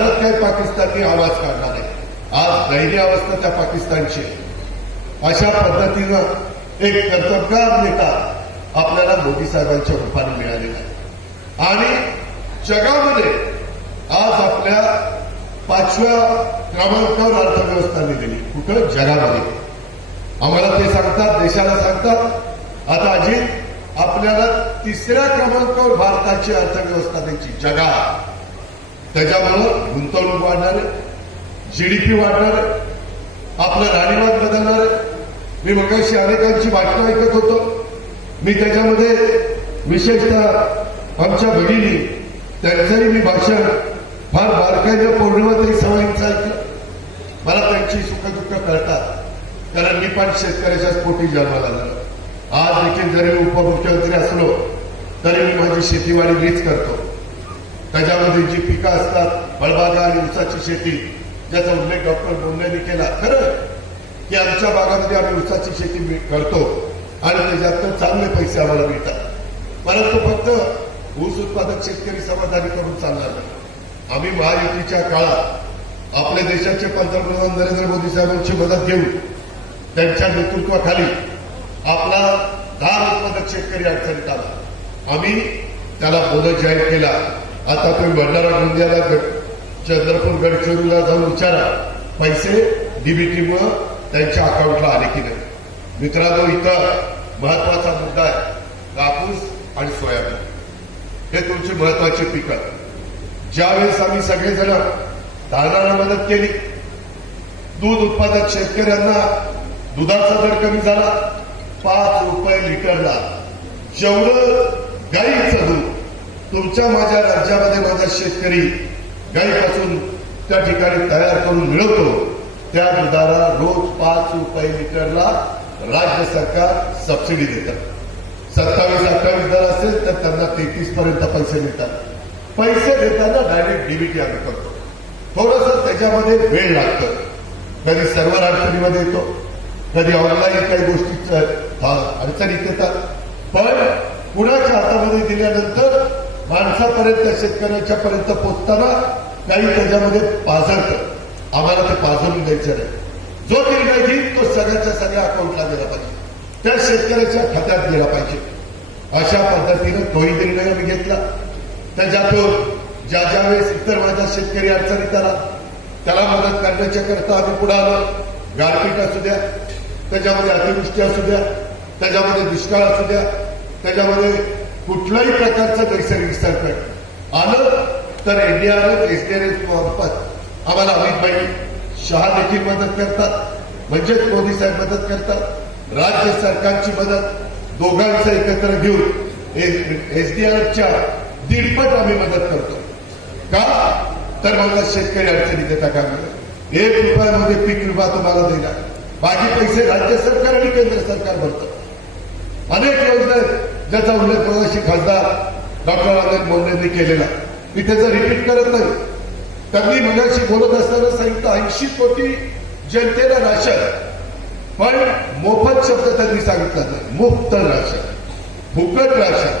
भारत काय पाकिस्ताननी आवाज काढणार आहे. आज दयनीय अवस्था त्या पाकिस्तानची. अशा पद्धतीनं एक कर्तबगार नेता आपल्याला मोदी साहेबांच्या रूपाने मिळालेला आहे. आणि जगामध्ये आज आपल्या 5व्या क्रमांकावर अर्थव्यवस्था दिली. कुठं? जगामध्ये. आम्हाला ते सांगतात, देशाला सांगतात, आता अजित आपल्याला 3ऱ्या क्रमांकावर भारताची अर्थव्यवस्था द्यायची जगात. त्याच्यामुळं गुंतवणूक वाढणार आहे, जीडीपी वाढणार आहे, आपलं राहणीमान बदलणार आहे. मी मगाशी अनेकांची भाषणं ऐकत होतो. मी त्याच्यामध्ये विशेषतः आमच्या भगिनी त्यांचंही मी भाषण फार बारकाईनं पौर्णिमाताई सवाईंचं ऐकलं. मला त्यांची सुखदुःख कळतात, कारण मी पण शेतकऱ्याच्याच पोटी जन्माला झालो. आज देखील जरी उपमुख्यमंत्री असलो तरी मी माझी शेतीवाडी मीच करतो. त्याच्यामध्ये जी पिकं असतात, फळबागा आणि ऊसाची शेती, ज्याचा उल्लेख डॉक्टर बोंडेंनी केला. खरं की आमच्या भागामध्ये आम्ही ऊसाची शेती करतो आणि त्याच्यातून चांगले पैसे आम्हाला मिळतात. परंतु फक्त ऊस उत्पादक शेतकरी समाधानी करून चालणार नाही. आम्ही महायुतीच्या काळात आपल्या देशाचे पंतप्रधान नरेंद्र मोदी साहेबांची मदत घेऊन त्यांच्या नेतृत्वाखाली आपला धान उत्पादक शेतकरी अडचणीत आला. आम्ही त्याला बोनस जाहीर केला. आता तुम्ही भंडारा गोंदियाला, चंद्रपूर, गडचिरोलीला जाऊन विचारा, पैसे डीबीटीमुळे त्यांच्या अकाउंटला आले की नाही. मित्रांनो, इथं महत्वाचा मुद्दा आहे कापूस आणि सोयाबीन. हे तुमची महत्वाची पिकं. ज्यावेळेस आम्ही सगळेजण धानाला मदत केली, दूध उत्पादक शेतकऱ्यांना दुधाचा दर कमी झाला 5 रुपये लिटरला. जेवढं गाईचं दूध तुमच्या माझ्या राज्यामध्ये माझा शेतकरी गाईपासून त्या ठिकाणी तयार करून मिळवतो, त्या दुधाला रोज 5 रुपये लिटरला राज्य सरकार सबसिडी देतं. 27-28 दर असेल तर त्यांना 33 पर्यंत पैसे मिळतात. पैसे देताना डायरेक्ट डीबीटी आम्ही करतो. थोडंसं त्याच्यामध्ये वेळ लागतं. कधी सर्व्हर अडचणीमध्ये येतो, कधी ऑनलाईन काही गोष्टीचं अडचणीत येतात. पण कुणाच्या हातामध्ये दिल्यानंतर माणसापर्यंत, शेतकऱ्याच्या पर्यंत पोचताना काही त्याच्यामध्ये पाझरतं. आम्हाला ते पाझरून द्यायचं नाही. जो निर्णय घेईल तो सगळ्याच्या सगळ्या अकाउंटला दिला पाहिजे, त्या शेतकऱ्याच्या खात्यात दिला पाहिजे. अशा पद्धतीनं तोही निर्णय आम्ही घेतला. त्याच्यातून ज्या ज्या वेळेस इतर माझा शेतकरी अडचणीत आला त्याला मदत करण्याच्या करता आम्ही पुढे आलो. गारपीट असू द्या, त्याच्यामध्ये अतिवृष्टी असू द्या, त्याच्यामध्ये दुष्काळ असू द्या, त्याच्यामध्ये कुठल्याही प्रकारचं नैसर्गिक संकट आलं तर एनडीआरएफ, एसडीआरएफ मार्फत आम्हाला अमितभाई शहा देखील मदत करतात, म्हणजेच मोदी साहेब मदत करतात. राज्य सरकारची मदत दोघांचं एकत्र घेऊन एसडीआरएफच्या 1.5 आम्ही मदत करतो. का तर माझा शेतकरी अडचणीत येता का? 1 रुपयामध्ये पीक विमा तुम्हाला देणार, बाकी पैसे राज्य सरकार आणि केंद्र सरकार भरतं. अनेक योजना आहेत ज्याचा उल्लेख मगाशी खासदार डॉक्टर आनंद बोंडेंनी केलेला. मी त्याचा रिपीट करत नाही. त्यांनी मगाशी बोलत असताना सांगितलं 80 कोटी जनतेला राशन, पण मोफत शब्द त्यांनी सांगितला नाही. मुफ्त राशन, फुकट राशन.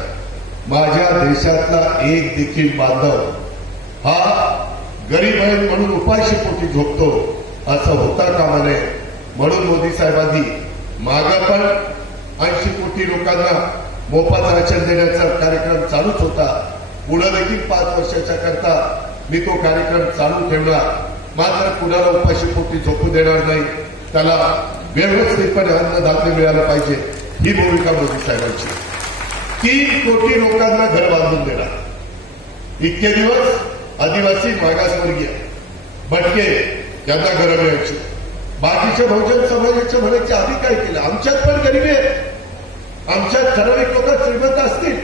माझ्या देशातला एक देखील बांधव हा गरीब आहे म्हणून उपाशी पोटी झोपतो असं होता कामा नये. म्हणून मोदी साहेबांनी मागं पण 80 कोटी लोकांना मोफत राशन देण्याचा कार्यक्रम चालूच होता. पुढे देखील 5 वर्षाच्या करता मी तो कार्यक्रम चालू ठेवणार. मात्र कुणाला उपाशी पोटी झोपू देणार नाही. त्याला व्यवस्थितपणे अन्नधान्य मिळालं पाहिजे, ही भूमिका मोदी साहेबांची. 3 कोटी लोकांना घर बांधून देणार. इतके दिवस आदिवासी, मागासवर्गीय, भटके यांना घरं मिळायची. बाकीच्या बहुजन समाजाच्या म्हणायचे आम्ही काय केलं? आमच्यात पण गरिबी आहे. आमच्यात ठराविक लोक श्रीमंत असतील,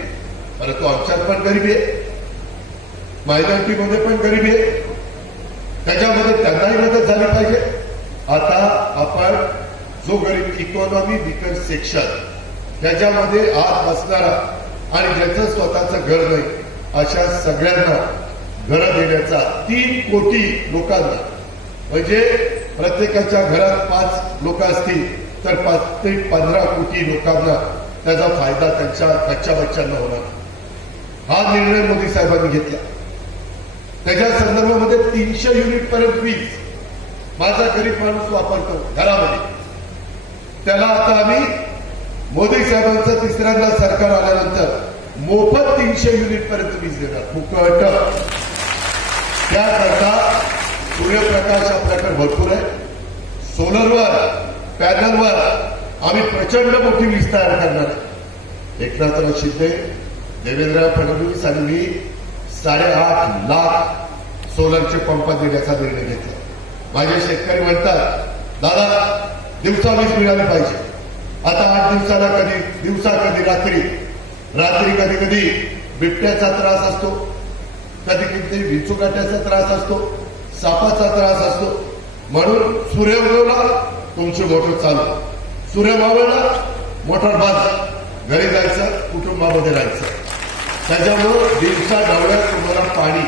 परंतु आमच्यात पण गरिबी आहे. मायनॉरिटीमध्ये पण गरिबी आहे. त्याच्यामध्ये त्यांनाही मदत झाली पाहिजे. आता आपण जो गरीब इकॉनॉमी वीकर सेक्शन, त्याच्यामध्ये आत बसणारा आणि ज्याचं स्वतःचं घर नाही अशा सगळ्यांना घरं देण्याचा 3 कोटी लोकांना, म्हणजे प्रत्येकाच्या घरात 5 लोक असतील तर 5 ते 15 कोटी लोकांना त्याचा फायदा त्यांच्या कच्च्या बच्चांना होणार. हा निर्णय मोदी साहेबांनी घेतला. त्याच्या संदर्भामध्ये 300 युनिट पर्यंत वीज माझा गरीब माणूस वापरतो घरामध्ये. त्याला आता आम्ही मोदी साहेबांचं तिसऱ्यांदा सरकार आल्यानंतर मोफत 300 युनिट पर्यंत वीज देणार फुकट. त्याकरता सूर्यप्रकाश आपल्याकडे भरपूर आहे. सोलरवर पॅनलवर आम्ही प्रचंड मोठी वीज तयार करणार आहे. एकनाथराव शिंदे, देवेंद्र फडणवीस आणि मी 8.5 लाख सोलरचे पंप देण्याचा निर्णय घेतला. माझे शेतकरी म्हणतात दादा दिवसा वीज मिळाली पाहिजे. आता 8 दिवसाला कधी दिवसा कधी रात्री, रात्री कधी कधी बिबट्याचा त्रास असतो, कधी कधी विंचुकाट्याचा त्रास असतो, सापाचा त्रास असतो. म्हणून सूर्य उगवला तुमची मोटर चालू, सूर्य मावळला मोटर बंद, घरी जायचं कुटुंबामध्ये राहायचं. त्याच्यामुळं दिवसा ढवळ्यात तुम्हाला पाणी